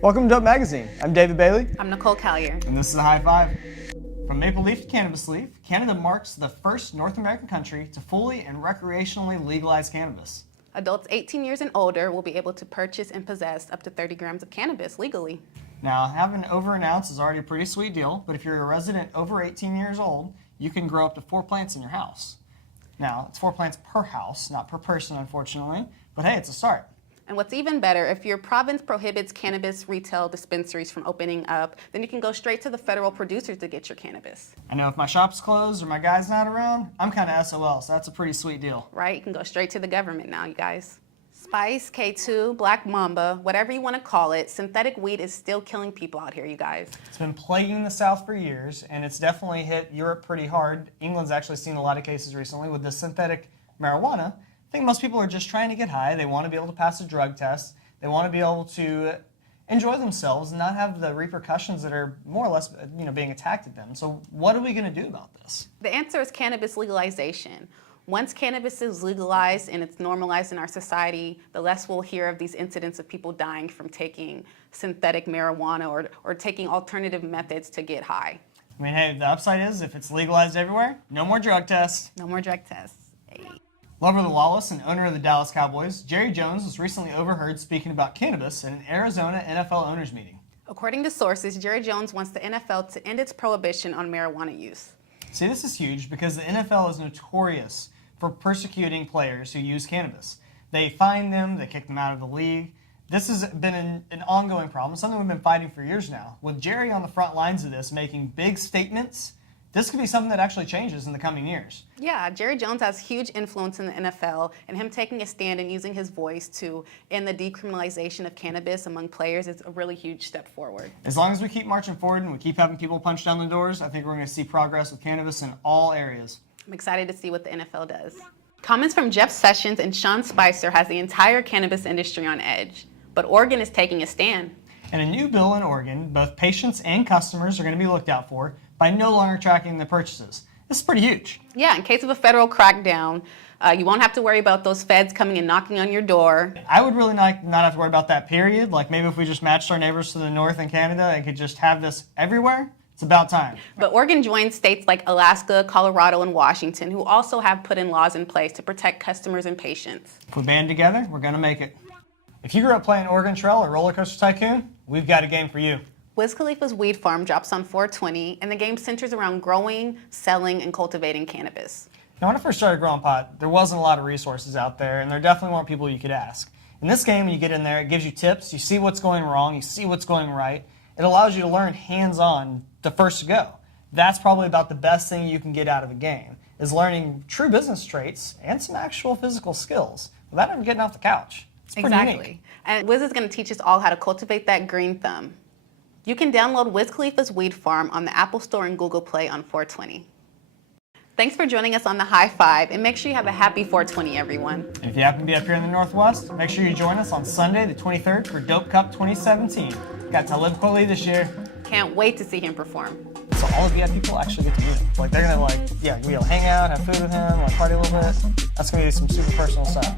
Welcome to Dope Magazine. I'm David Bailey. I'm Nicole Collier. And this is a High Five. From maple leaf to cannabis leaf, Canada marks the first North American country to fully and recreationally legalize cannabis. Adults 18 years and older will be able to purchase and possess up to 30 grams of cannabis legally. Now, having over an ounce is already a pretty sweet deal, but if you're a resident over 18 years old, you can grow up to 4 plants in your house. Now, it's 4 plants per house, not per person, unfortunately, but hey, it's a start. And what's even better, if your province prohibits cannabis retail dispensaries from opening up, then you can go straight to the federal producers to get your cannabis. I know if my shop's closed or my guy's not around, I'm kind of SOL, so that's a pretty sweet deal. Right? You can go straight to the government now, you guys. Spice, K2, Black Mamba, whatever you want to call it, synthetic weed is still killing people out here, you guys. It's been plaguing the South for years, and it's definitely hit Europe pretty hard. England's actually seen a lot of cases recently with the synthetic marijuana. I think most people are just trying to get high. They want to be able to pass a drug test. They want to be able to enjoy themselves and not have the repercussions that are more or less, being attacked at them. So what are we going to do about this? The answer is cannabis legalization. Once cannabis is legalized and it's normalized in our society, the less we'll hear of these incidents of people dying from taking synthetic marijuana or taking alternative methods to get high. I mean, hey, the upside is if it's legalized everywhere, no more drug tests. No more drug tests. Hey. Lover of the lawless and owner of the Dallas Cowboys, Jerry Jones was recently overheard speaking about cannabis at an Arizona NFL owners meeting. According to sources, Jerry Jones wants the NFL to end its prohibition on marijuana use. See, this is huge because the NFL is notorious for persecuting players who use cannabis. They fine them, they kick them out of the league. This has been an ongoing problem, something we've been fighting for years now. With Jerry on the front lines of this, making big statements, this could be something that actually changes in the coming years. Yeah, Jerry Jones has huge influence in the NFL, and him taking a stand and using his voice to end the decriminalization of cannabis among players is a really huge step forward. As long as we keep marching forward and we keep having people punch down the doors, I think we're going to see progress with cannabis in all areas. I'm excited to see what the NFL does. Comments from Jeff Sessions and Sean Spicer has the entire cannabis industry on edge, but Oregon is taking a stand. In a new bill in Oregon, both patients and customers are going to be looked out for by no longer tracking the purchases. This is pretty huge. Yeah, in case of a federal crackdown, you won't have to worry about those feds coming and knocking on your door. I would really not have to worry about that, period. Like maybe if we just matched our neighbors to the north in Canada and could just have this everywhere, it's about time. But Oregon joins states like Alaska, Colorado, and Washington, who also have put in laws in place to protect customers and patients. If we band together, we're going to make it. If you grew up playing Oregon Trail or Roller Coaster Tycoon, we've got a game for you. Wiz Khalifa's Weed Farm drops on 4/20, and the game centers around growing, selling, and cultivating cannabis. Now, when I first started growing pot, there wasn't a lot of resources out there, and there definitely weren't people you could ask. In this game, when you get in there, it gives you tips. You see what's going wrong. You see what's going right. It allows you to learn hands-on the first to go. That's probably about the best thing you can get out of a game, is learning true business traits and some actual physical skills without ever getting off the couch. It's pretty unique. And Wiz is going to teach us all how to cultivate that green thumb. You can download Wiz Khalifa's Weed Farm on the Apple Store and Google Play on 4/20. Thanks for joining us on the High Five, and make sure you have a happy 4/20, everyone. And if you happen to be up here in the Northwest, make sure you join us on Sunday the 23rd for Dope Cup 2017. Got Talib Kweli this year. Can't wait to see him perform. So all the VIP people actually get to meet him. Like they're gonna we'll hang out, have food with him, party a little bit. That's gonna be some super personal stuff.